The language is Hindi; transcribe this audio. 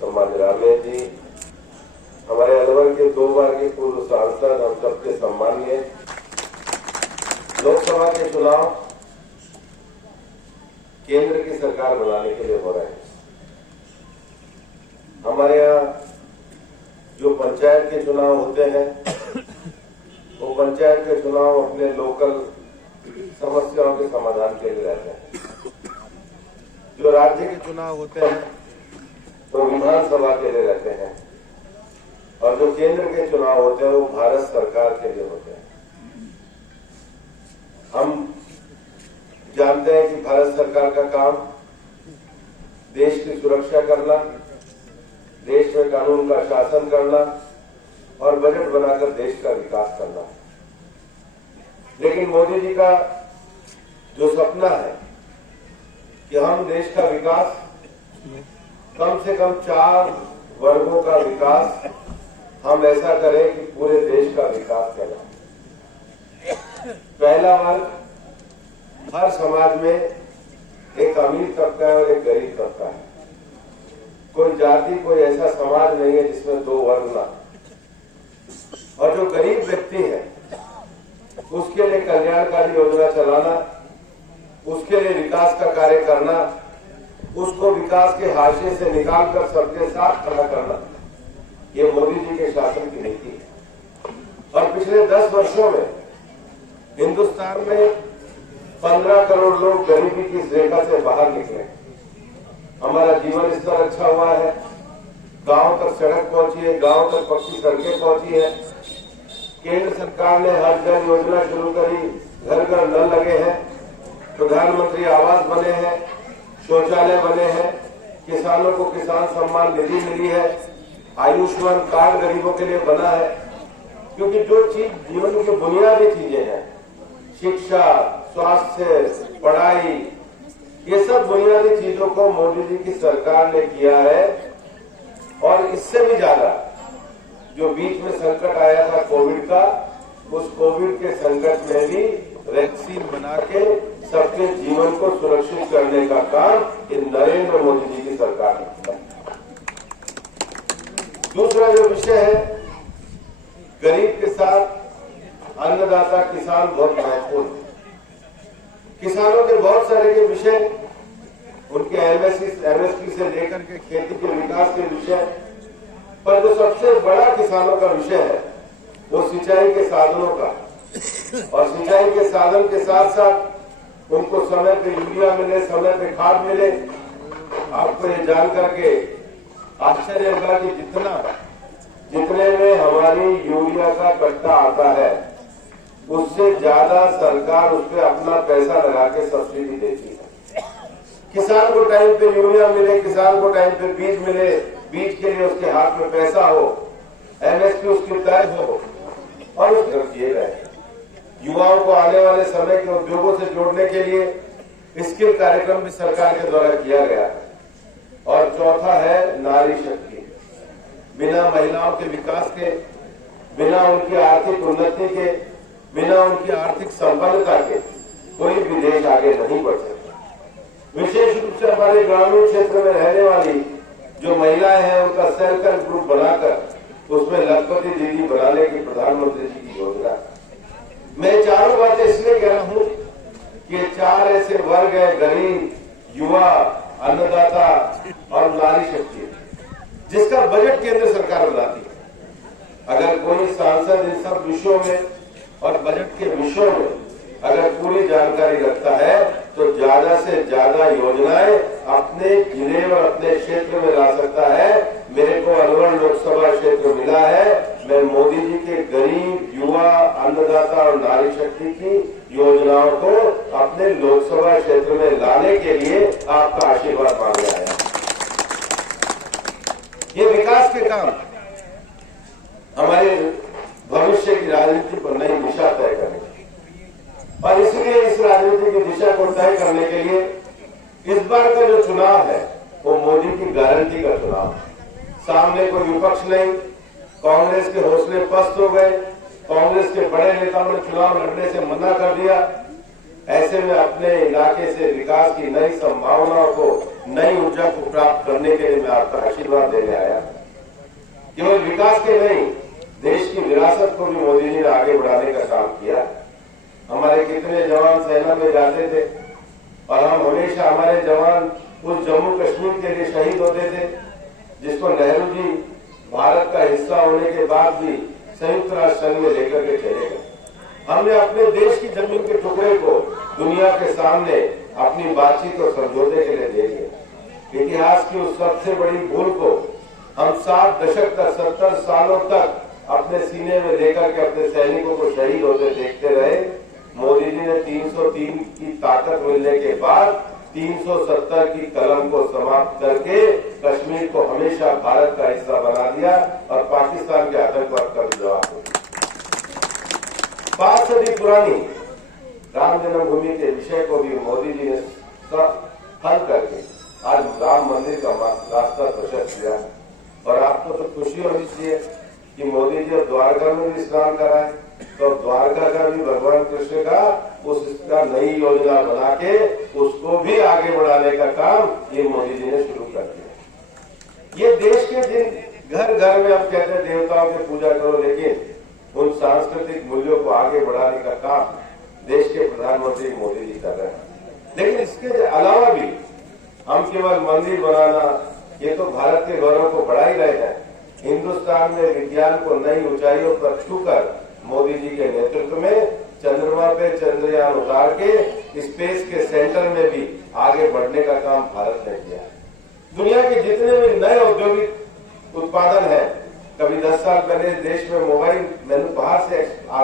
सम्मानित रामे जी, हमारे अलवर के 2 बार के पूर्व सांसद, हम सबके सम्मानीय, लोकसभा के चुनाव केंद्र की सरकार बनाने के लिए हो रहे हैं। हमारे यहाँ जो पंचायत के चुनाव होते हैं, वो पंचायत के चुनाव अपने लोकल समस्याओं के समाधान के लिए रहते हैं। जो राज्य के चुनाव होते हैं तो विधानसभा के लिए रहते हैं, और जो केंद्र के चुनाव होते हैं वो भारत सरकार के लिए होते हैं। हम जानते हैं कि भारत सरकार का काम देश की सुरक्षा करना, देश में कानून का शासन करना और बजट बनाकर देश का विकास करना। लेकिन मोदी जी का जो सपना है कि हम देश का विकास, कम से कम 4 वर्गों का विकास हम ऐसा करें कि पूरे देश का विकास करें। पहला वर्ग, हर समाज में एक अमीर तबका है और एक गरीब तबका है। कोई जाति, कोई ऐसा समाज नहीं है जिसमें 2 वर्ग ना। और जो गरीब व्यक्ति है उसके लिए कल्याणकारी योजना चलाना, उसके लिए विकास का कार्य करना, उसको विकास के हाशिए से निकालकर सबके साथ खड़ा करना, ये मोदी जी के शासन की नीति है। और पिछले 10 वर्षों में हिंदुस्तान में 15 करोड़ लोग गरीबी की इस रेखा से बाहर निकले। हमारा जीवन स्तर अच्छा हुआ है, गांव तक सड़क पहुंची है, गांव तक पक्की सड़कें पहुंची है। केंद्र सरकार ने हर घर योजना शुरू करी, घर घर नल लगे हैं, प्रधानमंत्री आवास बने हैं, शौचालय बने हैं, किसानों को किसान सम्मान निधि मिली है, आयुष्मान कार्ड गरीबों के लिए बना है। क्योंकि जो चीज जीवन की बुनियादी चीजें हैं, शिक्षा, स्वास्थ्य, पढ़ाई, ये सब बुनियादी चीजों को मोदी जी की सरकार ने किया है। और इससे भी ज्यादा जो बीच में संकट आया था कोविड का, उस कोविड के संकट में भी वैक्सीन बना के सबके जीवन को सुरक्षित करने का काम इन नरेंद्र मोदी जी की सरकार ने किया। दूसरा जो विषय है, गरीब के साथ अन्नदाता किसान बहुत महत्वपूर्ण है। किसानों के बहुत सारे के विषय, उनके एमएसपी से लेकर के खेती के विकास के विषय, पर जो सबसे बड़ा किसानों का विषय है वो सिंचाई के साधनों का। और सिंचाई के साधन के साथ साथ उनको समय पे यूरिया मिले, समय पे खाद मिले। आपको ये जान करके आश्चर्य होगा कि जितने में हमारी यूरिया का कट्टा आता है, उससे ज्यादा सरकार उस पर अपना पैसा लगा के सब्सिडी देती है। किसान को टाइम पे यूरिया मिले, किसान को टाइम पे बीज मिले, बीज के लिए उसके हाथ में पैसा हो, एमएसपी उसकी तय हो, और उस तरफ किए गए। युवाओं को आने वाले समय के उद्योगों से जोड़ने के लिए स्किल कार्यक्रम भी सरकार के द्वारा किया गया है। और चौथा है नारी शक्ति। बिना महिलाओं के विकास के, बिना उनकी आर्थिक उन्नति के, बिना उनकी आर्थिक संपन्नता के कोई भी देश आगे नहीं बढ़ सकता। विशेष रूप से हमारे ग्रामीण क्षेत्र में रहने वाली जो महिलाएं हैं, उनका सेल्फ हेल्प ग्रुप बनाकर उसमें लखपति दीदी बनाने की प्रधानमंत्री जी की योजना। मैं चारों बातें इसलिए कह रहा हूं कि 4 ऐसे वर्ग है, गरीब, युवा, अन्नदाता और नारी शक्ति, जिसका बजट केंद्र सरकार बनाती है। अगर कोई सांसद इन सब विषयों में और बजट के विषयों में अगर पूरी जानकारी रखता है तो ज्यादा से ज्यादा योजनाएं अपने जिले और अपने क्षेत्र में ला सकता है। मेरे को अलवर लोकसभा क्षेत्र मिला है। मैं मोदी जी के गरीब, युवा, अन्नदाता और नारी शक्ति की योजनाओं को अपने लोकसभा क्षेत्र में लाने के लिए आपका आशीर्वाद मांग रहा है। ये विकास के काम हमारे भविष्य की राजनीति पर नई दिशा तय करेंगे। और इसलिए इस राजनीति की दिशा को तय करने के लिए इस बार का जो चुनाव है वो मोदी की गारंटी का चुनाव है। सामने कोई विपक्ष नहीं। कांग्रेस के हौसले पस्त हो गए। कांग्रेस के बड़े नेताओं ने चुनाव लड़ने से मना कर दिया। ऐसे में अपने इलाके से विकास की नई संभावनाओं को नई ऊर्जा को प्राप्त करने के लिए मैं आपका आशीर्वाद देने आया। केवल विकास के नहीं, देश की विरासत को भी मोदी जी ने आगे बढ़ाने का काम किया। हमारे कितने जवान सेना में जाते थे और हम हमेशा हमारे जवान उस जम्मू कश्मीर के लिए शहीद होते थे जिसको नेहरू जी भारत का हिस्सा होने के बाद भी संयुक्त राष्ट्र संघ में लेकर के चले गए। हमने अपने देश की जमीन के टुकड़े को दुनिया के सामने अपनी बातचीत और समझौते के लिए दे दिया। इतिहास की उस सबसे बड़ी भूल को हम 7 दशक तक 70 सालों तक अपने सीने में लेकर के अपने सैनिकों को शहीद होते देखते रहे। मोदी जी ने 303 की ताकत मिलने के बाद 370 की कलम को समाप्त करके कश्मीर को हमेशा भारत का हिस्सा बना दिया और पाकिस्तान के आतंकवाद का भी जवाब दिया। 5 सदी पुरानी राम जन्मभूमि के विषय को भी मोदी जी ने हल करके आज राम मंदिर का रास्ता प्रशस्त किया। और आपको तो खुशी होनी चाहिए कि मोदी जी द्वारका में भी स्नान कराए, तो द्वारका का भी भगवान कृष्ण का उसका नई योजना बना के उसको भी आगे बढ़ाने का काम ये मोदी जी ने शुरू कर दिया। ये देश के जिन घर घर में हम कहते हैं देवताओं की पूजा करो, लेकिन उन सांस्कृतिक मूल्यों को आगे बढ़ाने का काम देश के प्रधानमंत्री मोदी जी कर रहे हैं। लेकिन इसके अलावा भी हम केवल मंदिर बनाना, ये तो भारत के गौरव को बढ़ा ही रहे हैं। हिंदुस्तान में विज्ञान को नई ऊंचाइयों पर छूकर मोदी जी के नेतृत्व में चंद्रमा पे चंद्रयान उतार के स्पेस के सेंटर में भी आगे बढ़ने का काम भारत ने किया है। दुनिया के जितने भी नए औद्योगिक उत्पादन है, कभी 10 साल पहले देश में मोबाइल मैन्यू बाहर से